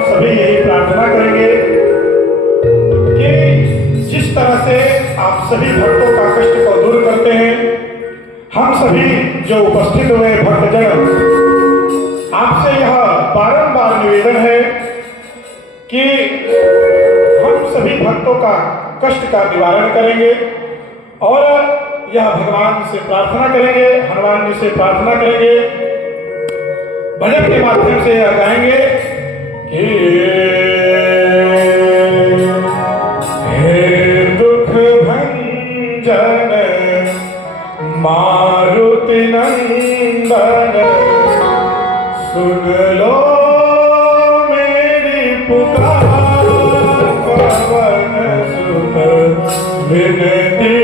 हम सभी यही प्रार्थना करेंगे कि जिस तरह से आप सभी भक्तों का कष्ट को दूर करते हैं, हम सभी जो उपस्थित हुए भक्तजन, आपसे यह बारंबार निवेदन है कि हम सभी भक्तों का कष्ट का निवारण करेंगे और यह भगवान से प्रार्थना करेंगे, हनुमान जी से प्रार्थना करेंगे, भजन के माध्यम से यह गाएंगे कि हे दुख भंजन मारुति नंदन, सुन लो मेरी पुकार, पवन सुत विनती